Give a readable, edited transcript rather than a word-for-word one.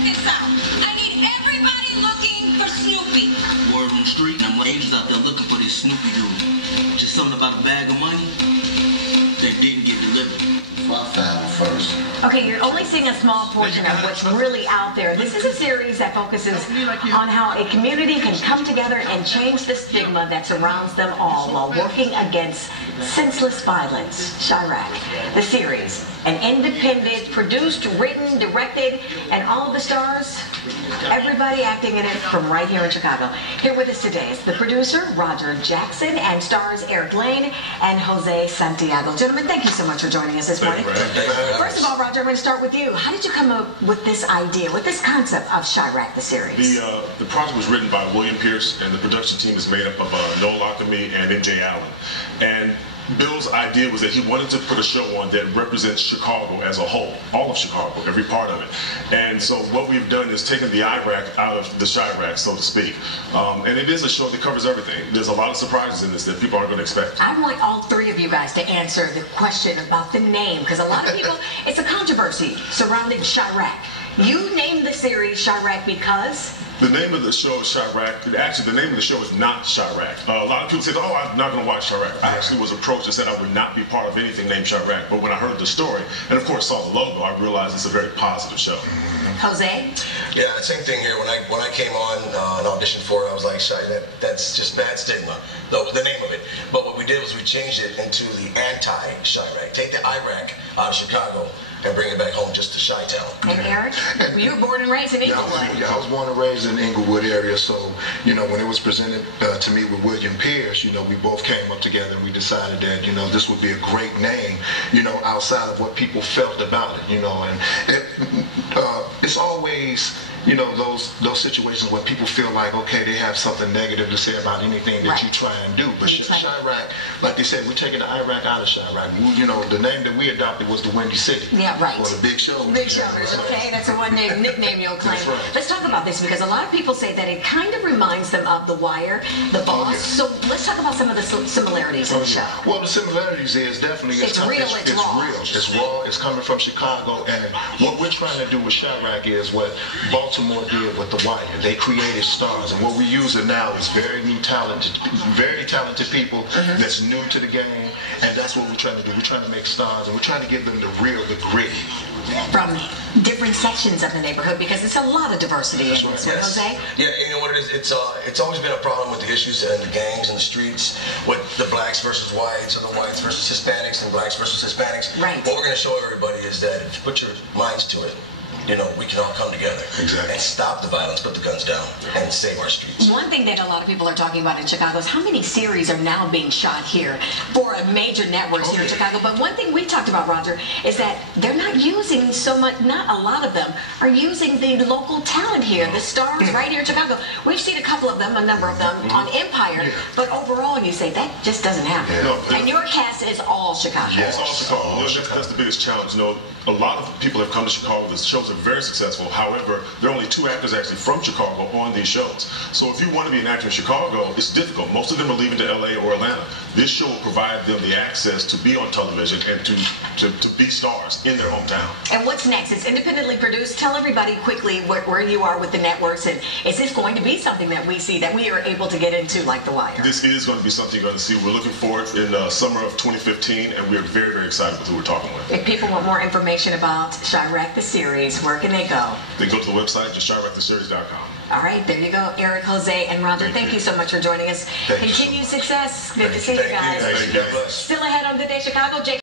check this out. I need everybody looking for Snoopy. Word on the street, and I'm ladies out there looking for this Snoopy dude. Just something about a bag of money that didn't get delivered. I found first. Okay, you're only seeing a small portion of what's really out there. This is a series that focuses on how a community can come together and change the stigma that surrounds them all while working against senseless violence. CHI-RAQ, the series, an independent, produced, written, directed, and all of the stars, everybody acting in it from right here in Chicago. Here with us today is the producer, Roger Jackson, and stars Eric Lane and Jose Santiago. Gentlemen, thank you so much for joining us this morning. First of all, Roger, I'm going to start with you. How did you come up with this idea, with this concept of CHI-RAQ, the series? The project was written by William Pierce, and the production team is made up of Noel Lockamy and MJ Allen. And Bill's idea was that he wanted to put a show on that represents Chicago as a whole, all of Chicago, every part of it. And so what we've done is taken the IRAQ out of the CHI-RAQ, so to speak. And it is a show that covers everything. There's a lot of surprises in this that people aren't going to expect. I want all three of you guys to answer the question about the name, because a lot of people, it's a controversy surrounding CHI-RAQ. You named the series CHI-RAQ because? The name of the show is CHI-RAQ. Actually, the name of the show is not CHI-RAQ. A lot of people say, oh, I'm not going to watch CHI-RAQ. I actually was approached and said I would not be part of anything named CHI-RAQ. But when I heard the story, and of course saw the logo, I realized it's a very positive show. Jose? Yeah, same thing here. When I came on and auditioned for it, I was like, that's just bad stigma, the name of it. But what we did was we changed it into the anti-CHI-RAQ. Take the IRAQ out of Chicago and bring it back home just to Chi-Town. And Eric, you were born and raised in Inglewood. Yeah, I was born and raised in the Inglewood area, so, you know, when it was presented to me with William Pierce, you know, we both came up together and we decided that, you know, this would be a great name, you know, outside of what people felt about it, you know, and it's always, you know, those situations where people feel like, okay, they have something negative to say about anything that you try and do. But CHI-RAQ, like they said, we're taking the IRAQ out of CHI-RAQ. You know, the name that we adopted was the Windy City. Yeah, right. Or the Big Shoulders. Big Shoulders, okay? That's a one-name nickname you'll claim. Right. Let's talk about this, because a lot of people say that it kind of reminds them of The Wire, The Boss. So let's talk about some of the similarities in the show. Well, the similarities is definitely it's real, it's raw. It's raw, it's coming from Chicago, and what we're trying to do with CHI-RAQ is what Baltimore did with The Wire. They created stars, and what we use it now is very talented people that's new to the game, and that's what we're trying to do. We're trying to make stars, and we're trying to give them the real, the gritty. From different sections of the neighborhood, because it's a lot of diversity in this one, Jose? Yeah, you know what it is? It's always been a problem with the issues and the gangs in the streets, with the blacks versus whites, or the whites versus Hispanics, and blacks versus Hispanics. Right. What we're going to show everybody is that if you put your minds to it, you know, we can all come together and stop the violence, put the guns down, and save our streets. One thing that a lot of people are talking about in Chicago is how many series are now being shot here for a major networks here in Chicago. But one thing we talked about, Roger, is that they're not using so much, not a lot of them, are using the local talent here, the stars right here in Chicago. We've seen a couple of them, a number of them, on Empire, but overall you say that just doesn't happen. And your cast is all Chicago. Yes, all Chicago. That's the biggest challenge. You know, a lot of people have come to Chicago. The shows are very successful. However, there are only 2 actors actually from Chicago on these shows. So if you want to be an actor in Chicago, it's difficult. Most of them are leaving to LA or Atlanta. This show will provide them the access to be on television and to be stars in their hometown. And what's next? It's independently produced. Tell everybody quickly where you are with the networks, and is this going to be something that we see, that we are able to get into like The Wire? This is going to be something you're going to see. We're looking for it in summer of 2015, and we're very, very excited with who we're talking with. If people want more information about CHI-RAQ, the series, where can they go? They go to the website, just CHI-RAQtheseries.com. All right, there you go. Eric, Jose, and Roger, thank you so much for joining us. Continued success. Good to see you guys. Thank you. Still ahead on Good Day Chicago.